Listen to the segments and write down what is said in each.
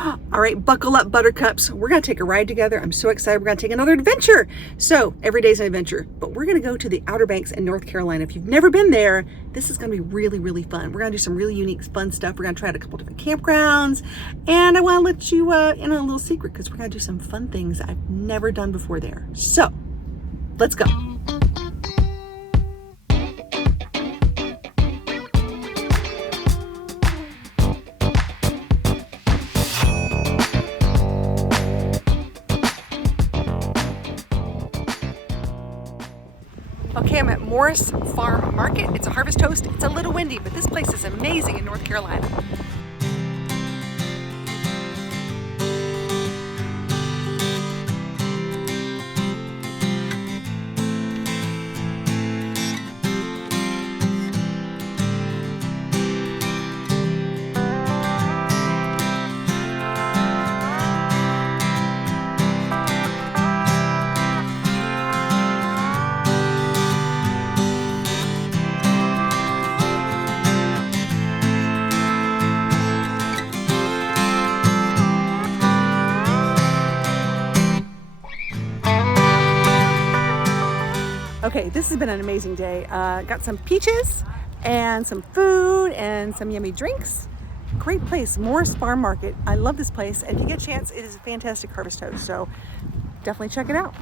All right, buckle up, buttercups. We're going to take a ride together. I'm so excited. We're going to take another adventure. So every day's an adventure, but we're going to go to the Outer Banks in North Carolina. If you've never been there, this is going to be really, really fun. We're going to do some really unique, fun stuff. We're going to try out a couple different campgrounds. And I want to let you in on a little secret because we're going to do some fun things I've never done before there. So let's go. Okay, I'm at Morris Farm Market. It's a harvest toast. It's a little windy, but this place is amazing in North Carolina. Okay, this has been an amazing day. Got some peaches and some food and some yummy drinks. Great place, Morris Farm Market. I love this place, and if you get a chance, it is a fantastic harvest toast, so definitely check it out.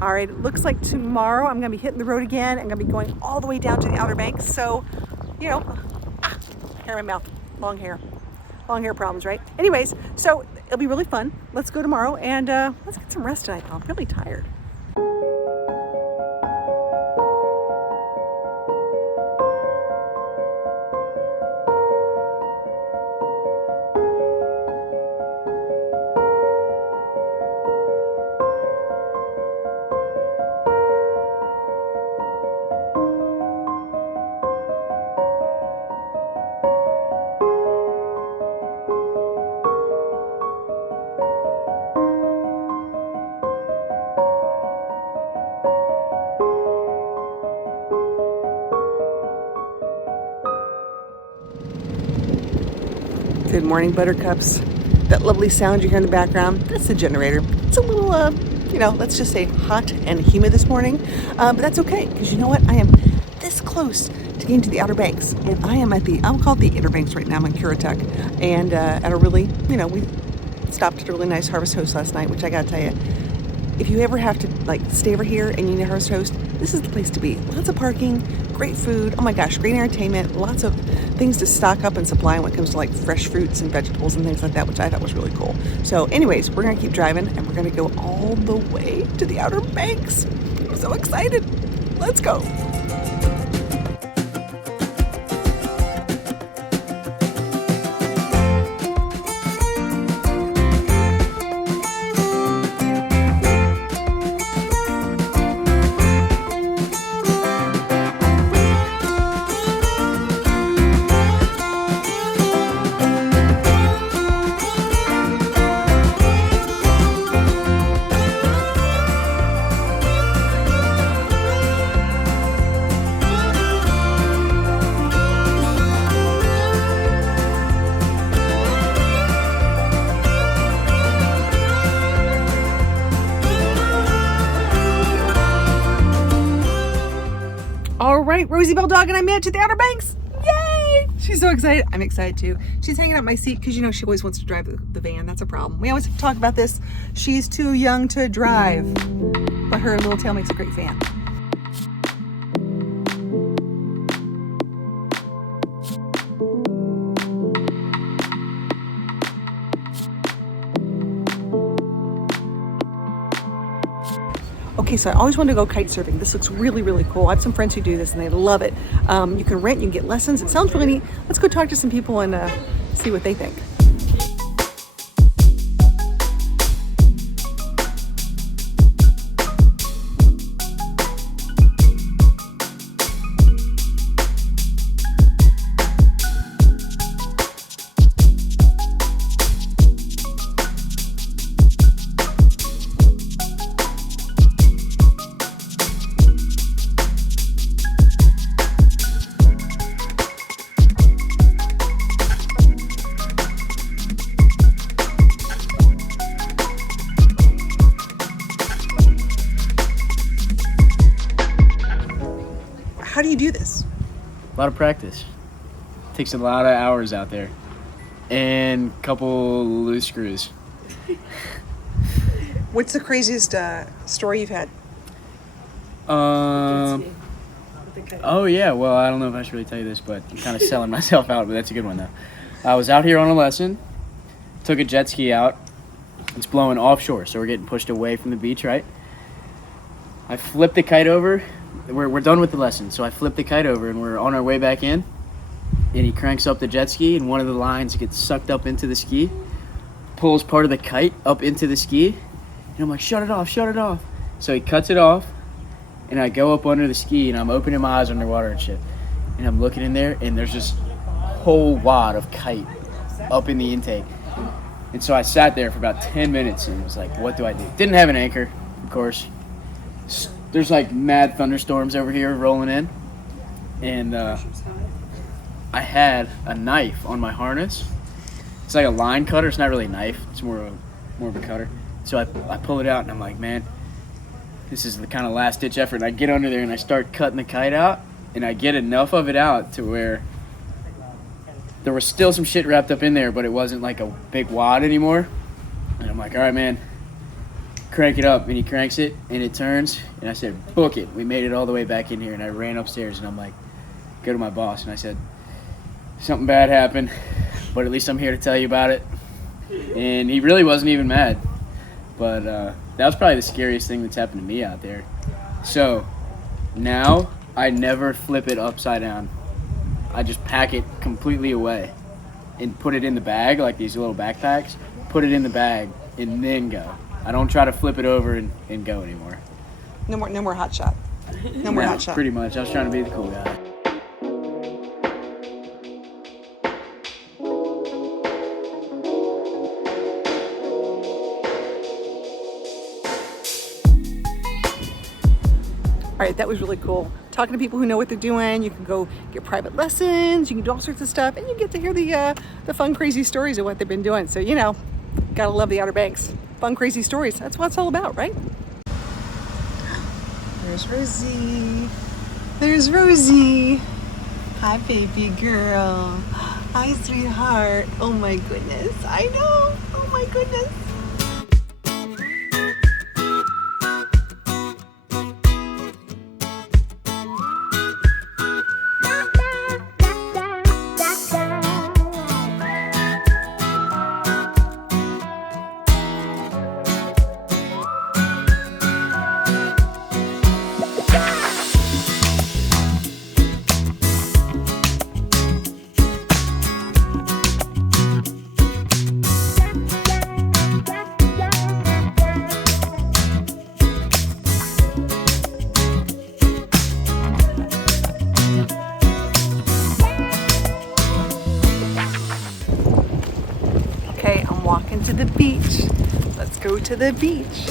All right, it looks like tomorrow I'm gonna be hitting the road again. I'm gonna be going all the way down to the Outer Banks, so, you know, hair in my mouth, long hair problems, right? Anyways, so it'll be really fun. Let's go tomorrow, and let's get some rest tonight. I'm really tired. Good morning, buttercups. That lovely sound you hear in the background, that's the generator. It's a little, you know, let's just say hot and humid this morning, but that's okay, because you know what? I am this close to getting to the Outer Banks, and I am at I'll call it the Outer Banks right now. I'm in Currituck, and at a really, you know, we stopped at a really nice harvest toast last night, which I gotta tell you, if you ever have to like stay over here and you need a harvest toast, this is the place to be. Lots of parking, great food, oh my gosh, great entertainment, lots of things to stock up and supply when it comes to like fresh fruits and vegetables and things like that, which I thought was really cool. So anyways, we're gonna keep driving and we're gonna go all the way to the Outer Banks. I'm so excited. Let's go. All right, Rosie Bell Dog and I made it to the Outer Banks. Yay! She's so excited. I'm excited too. She's hanging out my seat because, you know, she always wants to drive the van. That's a problem. We always talk about this. She's too young to drive, but her little tail makes a great fan. Okay, so I always wanted to go kite surfing. This looks really, really cool. I have some friends who do this and they love it. You can rent, you can get lessons. It sounds really neat. Let's go talk to some people and see what they think. A lot of practice. Takes a lot of hours out there. And a couple loose screws. What's the craziest story you've had? Oh yeah, well, I don't know if I should really tell you this, but I'm kind of selling myself out, but that's a good one though. I was out here on a lesson, took a jet ski out. It's blowing offshore, so we're getting pushed away from the beach, right? I flipped the kite over. We're done with the lesson, so I flipped the kite over, and we're on our way back in. And he cranks up the jet ski, and one of the lines gets sucked up into the ski, pulls part of the kite up into the ski, and I'm like, shut it off, shut it off. So he cuts it off, and I go up under the ski, and I'm opening my eyes underwater and shit. And I'm looking in there, and there's just a whole wad of kite up in the intake. And so I sat there for about 10 minutes, and was like, what do I do? Didn't have an anchor, of course. There's like mad thunderstorms over here rolling in. And I had a knife on my harness. It's like a line cutter. It's not really a knife. It's more of a cutter. So I pull it out, and I'm like, man, this is the kind of last-ditch effort. And I get under there, and I start cutting the kite out, and I get enough of it out to where there was still some shit wrapped up in there, but it wasn't like a big wad anymore. And I'm like, all right, man, crank it up. And he cranks it, and it turns. And I said, book it. We made it all the way back in here, and I ran upstairs, and I'm like, go to my boss, and I said, something bad happened, but at least I'm here to tell you about it. And he really wasn't even mad. But that was probably the scariest thing that's happened to me out there. So now I never flip it upside down. I just pack it completely away and put it in the bag, like these little backpacks. Put it in the bag and then go. I don't try to flip it over and go anymore. No more hot shot. No more hot shot. Pretty much. I was trying to be the cool guy. All right, that was really cool. Talking to people who know what they're doing. You can go get private lessons. You can do all sorts of stuff, and you get to hear the fun, crazy stories of what they've been doing. So, you know, gotta love the Outer Banks. Fun, crazy stories. That's what it's all about, right? There's Rosie. There's Rosie. Hi, baby girl. Hi, sweetheart. Oh my goodness. I know. Oh my goodness. Okay, I'm walking to the beach. Let's go to the beach.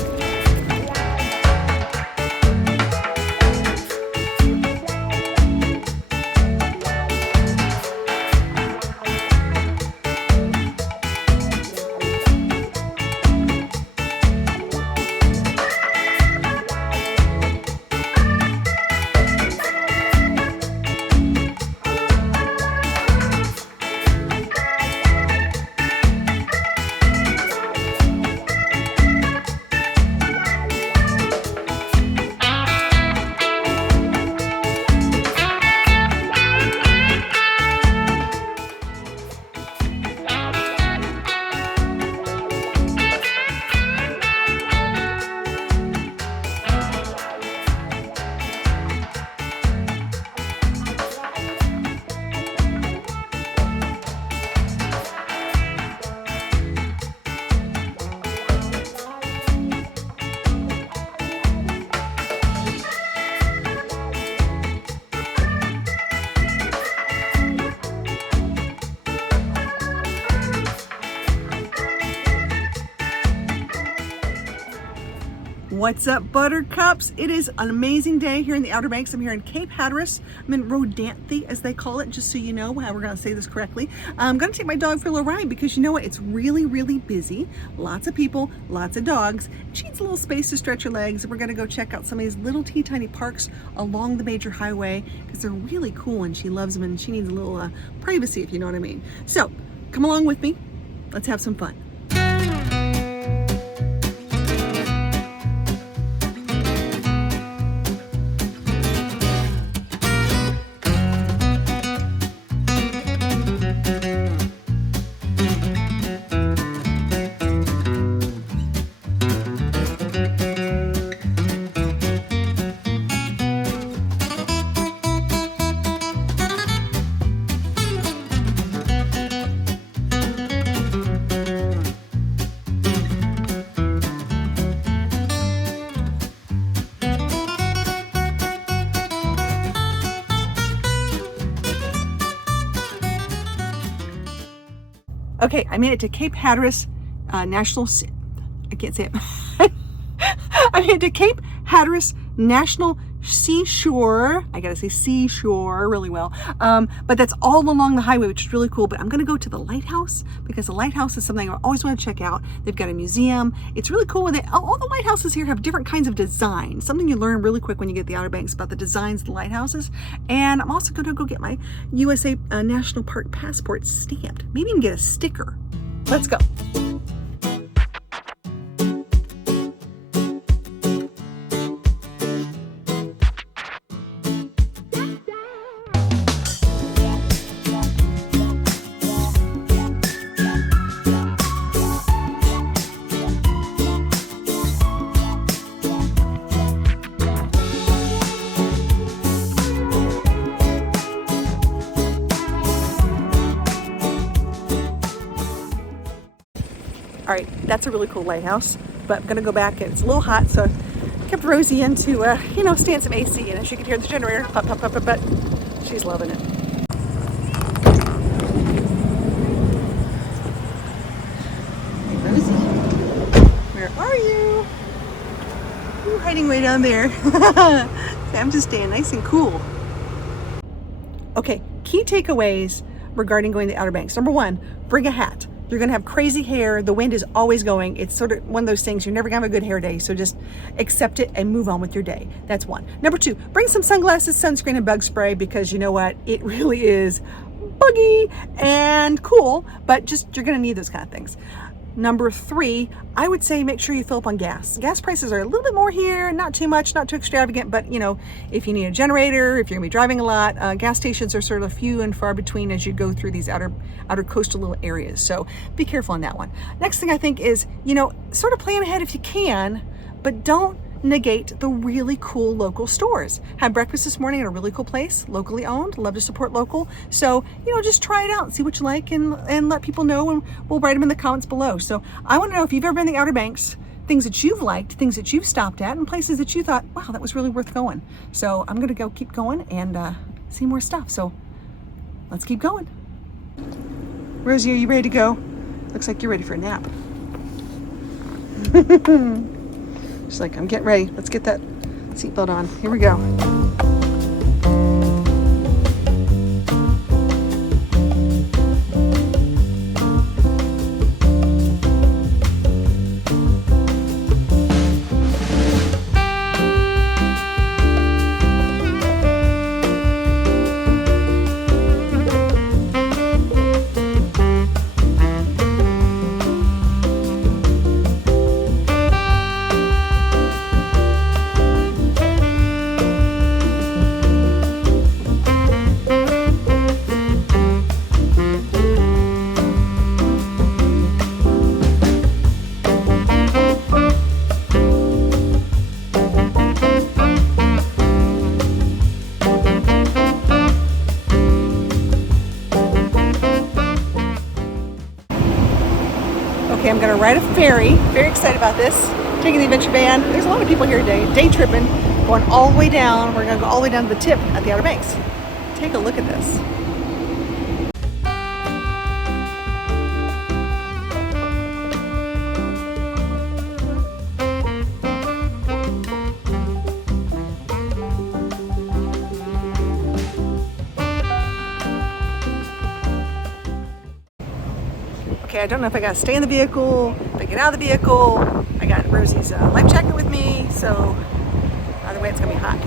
What's up, Buttercups? It is an amazing day here in the Outer Banks. I'm here in Cape Hatteras. I'm in Rodanthe, as they call it, just so you know how we're going to say this correctly. I'm going to take my dog for a little ride because you know what? It's really, really busy. Lots of people, lots of dogs. She needs a little space to stretch her legs. We're going to go check out some of these little teeny tiny parks along the major highway because they're really cool and she loves them and she needs a little privacy, if you know what I mean. So come along with me. Let's have some fun. Okay, I made it to Cape Hatteras National. I can't say it. I made it to Cape Hatteras National Seashore. I gotta say seashore really well. But that's all along the highway, which is really cool. But I'm gonna go to the Lighthouse because the Lighthouse is something I always want to check out. They've got a museum. It's really cool. All the lighthouses here have different kinds of design. Something you learn really quick when you get to the Outer Banks about the designs of the lighthouses. And I'm also gonna go get my USA National Park passport stamped. Maybe even get a sticker. Let's go. All right, that's a really cool lighthouse, but I'm gonna go back and it's a little hot, so I kept Rosie in to, stay in some AC, and as you can hear the generator, pop, pop, pop, pop, but she's loving it. Hey, Rosie, where are you? You're hiding way down there. I'm just staying nice and cool. Okay, key takeaways regarding going to the Outer Banks. Number one, bring a hat. You're gonna have crazy hair. The wind is always going. It's sort of one of those things. You're never gonna have a good hair day. So just accept it and move on with your day. That's one. Number two, bring some sunglasses, sunscreen, and bug spray because you know what? It really is buggy and cool, but just you're gonna need those kind of things. Number three, I would say make sure you fill up on gas. Gas prices are a little bit more here, not too much, not too extravagant, but you know, if you need a generator, if you're gonna be driving a lot, gas stations are sort of few and far between as you go through these outer coastal little areas. So be careful on that one. Next thing I think is, sort of plan ahead if you can, but don't negate the really cool local stores. Had breakfast this morning at a really cool place, locally owned. Love to support local. So, just try it out and see what you like and let people know, and we'll write them in the comments below. So I want to know if you've ever been to the Outer Banks, things that you've liked, things that you've stopped at, and places that you thought, wow, that was really worth going. So I'm going to keep going and see more stuff. So let's keep going. Rosie, are you ready to go? Looks like you're ready for a nap. She's like, I'm getting ready. Let's get that seatbelt on. Here we go. Okay, I'm gonna ride a ferry. Very excited about this. Taking the adventure van. There's a lot of people here today, day tripping, going all the way down. We're gonna go all the way down to the tip at the Outer Banks. Take a look at this. okay, I don't know if I gotta stay in the vehicle, if I get out of the vehicle. I got Rosie's life jacket with me, so either way it's gonna be hot.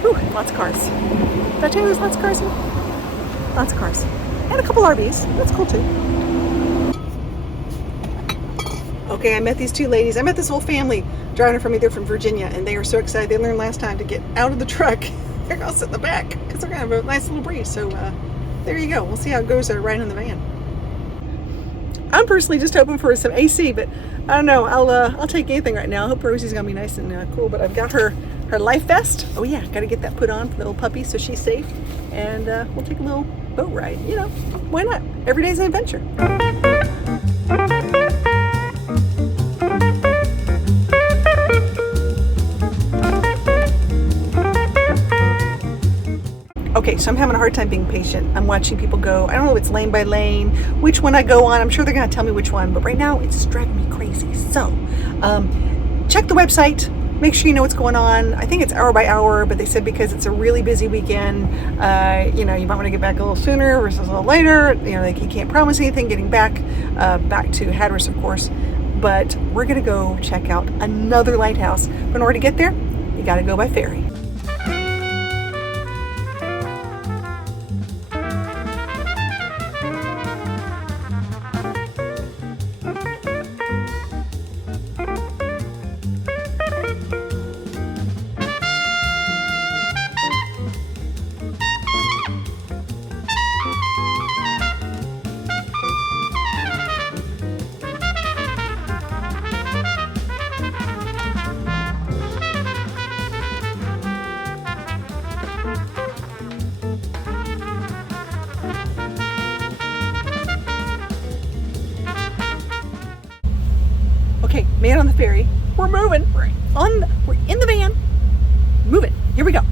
Whew, lots of cars. Did I tell you there's lots of cars here? Lots of cars. And a couple RVs, that's cool too. Okay, I met these two ladies. I met this whole family driving from me. They're from Virginia, and they are so excited. They learned last time to get out of the truck. They're gonna sit in the back because they're gonna have a nice little breeze. So there you go. We'll see how it goes riding in the van. I'm personally just hoping for some AC, but I don't know. I'll take anything right now. I hope Rosie's gonna be nice and cool. But I've got her life vest. Oh yeah, got to get that put on for the little puppy so she's safe. And we'll take a little boat ride. You know, why not? Every day's an adventure. Okay, so I'm having a hard time being patient. I'm watching people go. I don't know if it's lane by lane, which one I go on. I'm sure they're going to tell me which one, but right now it's driving me crazy. So check the website. Make sure you know what's going on. I think it's hour by hour, but they said because it's a really busy weekend, you know, you might want to get back a little sooner versus a little later. You know, like you can't promise anything getting back to Hatteras, of course. But we're going to go check out another lighthouse. But in order to get there, you got to go by ferry. Okay, man on the ferry. We're moving. We're in the van. Moving. Here we go.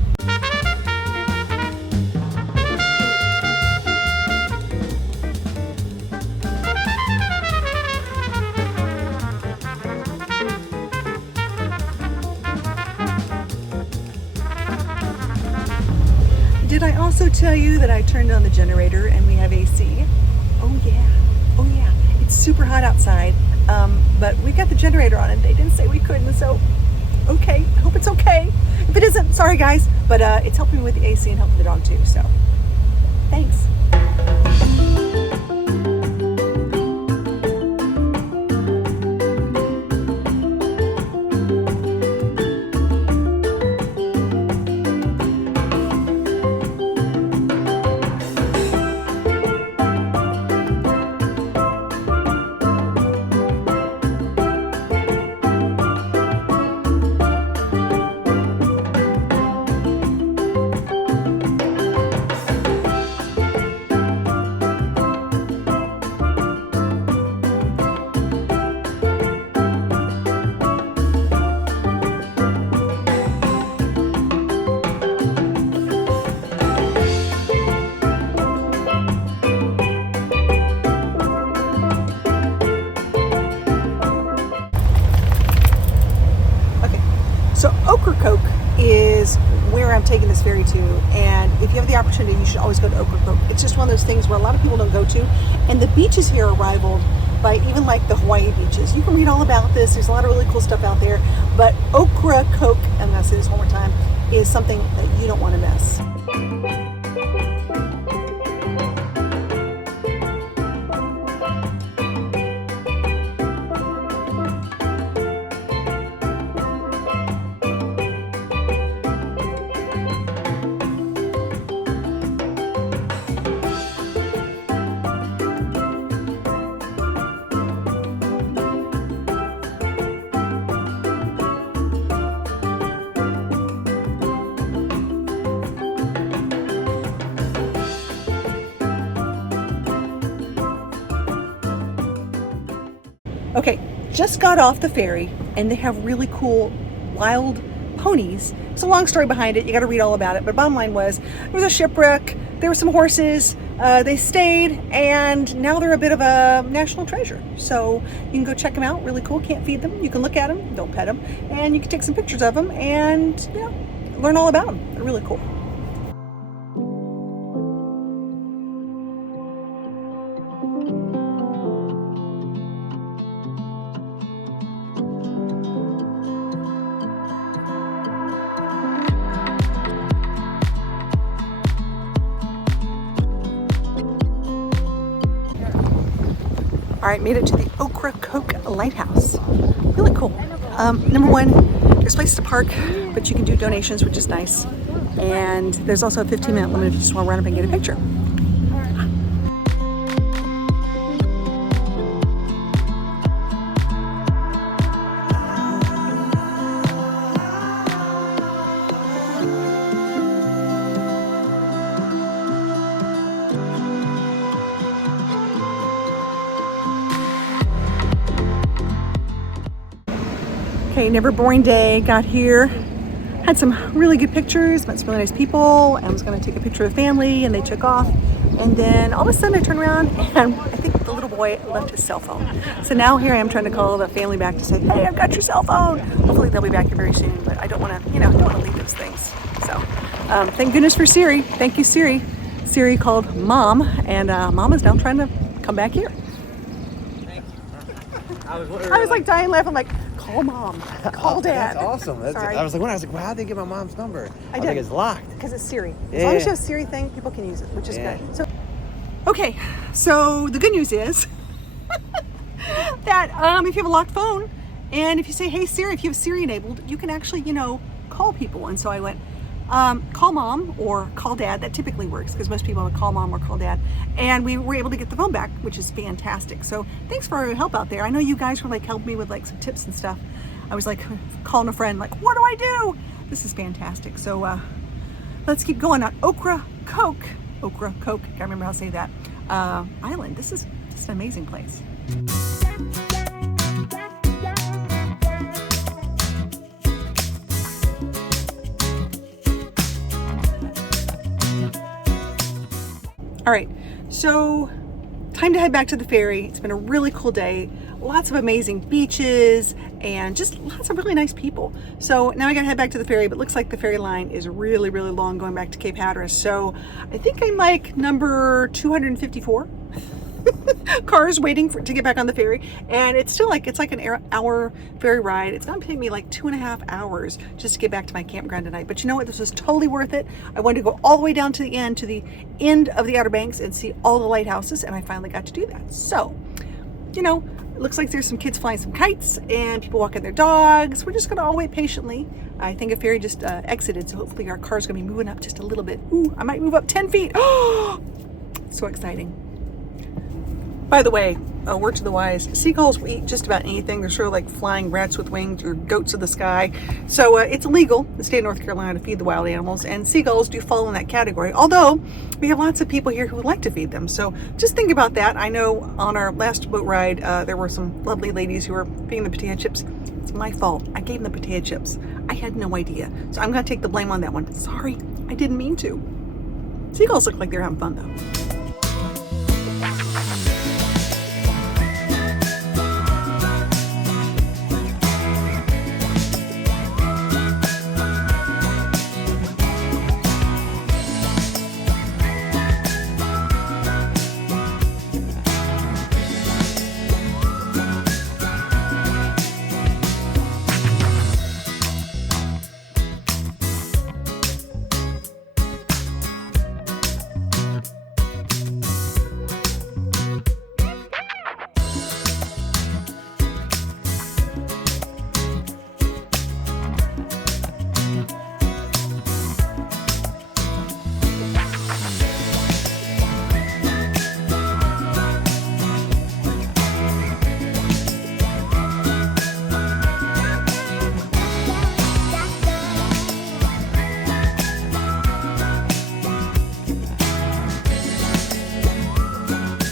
Did I also tell you that I turned on the generator and we have AC? Oh yeah. Oh yeah. It's super hot outside. But we got the generator on and they didn't say we couldn't, so okay, I hope it's okay. If it isn't, sorry guys, but it's helping me with the AC and helping the dog too, so thanks. So Ocracoke is where I'm taking this ferry to, and if you have the opportunity, you should always go to Ocracoke. It's just one of those things where a lot of people don't go to, and the beaches here are rivaled by even like the Hawaii beaches. You can read all about this. There's a lot of really cool stuff out there, but Ocracoke, I'm gonna say this one more time, is something that you don't want to miss. Okay, just got off the ferry and they have really cool wild ponies. It's a long story behind it. You got to read all about it. But bottom line was there was a shipwreck. There were some horses. They stayed and now they're a bit of a national treasure. So you can go check them out. Really cool. Can't feed them. You can look at them. Don't pet them. And you can take some pictures of them and learn all about them. They're really cool. All right, made it to the Ocracoke Lighthouse. Really cool. Number one, there's places to park, but you can do donations, which is nice. And there's also a 15-minute limit if you just want to run up and get a picture. Okay, never boring day. Got here, had some really good pictures, met some really nice people, and was going to take a picture of the family, and they took off. And then all of a sudden I turned around and I think the little boy left his cell phone. So now here I am trying to call the family back to say, hey, I've got your cell phone. Hopefully they'll be back here very soon, but I don't want to, don't want to leave those things. So thank goodness for Siri. Thank you, Siri. Siri called Mom, and Mom is now trying to come back here. Thank you. I was like dying laughing. I'm like, call Mom, call Dad. That's awesome. I was like, well, how'd they get my mom's number? I think it's locked. Because it's Siri. As Yeah. long as you have Siri thing, people can use it, which is Yeah. good. So, okay, so the good news is that if you have a locked phone, and if you say, hey Siri, if you have Siri enabled, you can actually, call people. And so I went, call Mom or call Dad. That typically works because most people would call Mom or call Dad. And we were able to get the phone back, which is fantastic. So thanks for your help out there. I know you guys were like helping me with like some tips and stuff. I was like calling a friend, like, what do I do? This is fantastic. So let's keep going on Ocracoke, can't remember how to say that, island. This is just an amazing place. All right, so time to head back to the ferry. It's been a really cool day. Lots of amazing beaches and just lots of really nice people. So now I gotta head back to the ferry, but looks like the ferry line is really, really long going back to Cape Hatteras. So I think I'm like number 254 cars waiting to get back on the ferry. And it's still like, it's like an hour ferry ride. It's gonna take me like 2.5 hours just to get back to my campground tonight. But you know what? This was totally worth it. I wanted to go all the way down to the end of the Outer Banks and see all the lighthouses. And I finally got to do that. So, it looks like there's some kids flying some kites and people walking their dogs. We're just gonna all wait patiently. I think a ferry just exited, so hopefully our car's gonna be moving up just a little bit. Ooh, I might move up 10 feet. Oh, so exciting. By the way, word to the wise, seagulls will eat just about anything. They're sort of like flying rats with wings or goats of the sky. So it's illegal in the state of North Carolina to feed the wild animals, and seagulls do fall in that category. Although we have lots of people here who would like to feed them. So just think about that. I know on our last boat ride, there were some lovely ladies who were feeding the potato chips. It's my fault. I gave them the potato chips. I had no idea. So I'm gonna take the blame on that one. Sorry, I didn't mean to. Seagulls look like they're having fun though.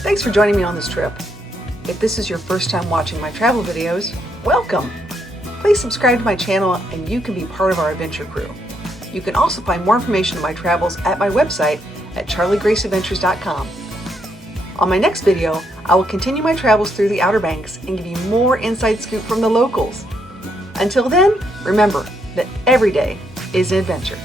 Thanks for joining me on this trip. If this is your first time watching my travel videos, welcome! Please subscribe to my channel and you can be part of our adventure crew. You can also find more information on my travels at my website at charliegraceadventures.com. On my next video, I will continue my travels through the Outer Banks and give you more inside scoop from the locals. Until then, remember that every day is an adventure.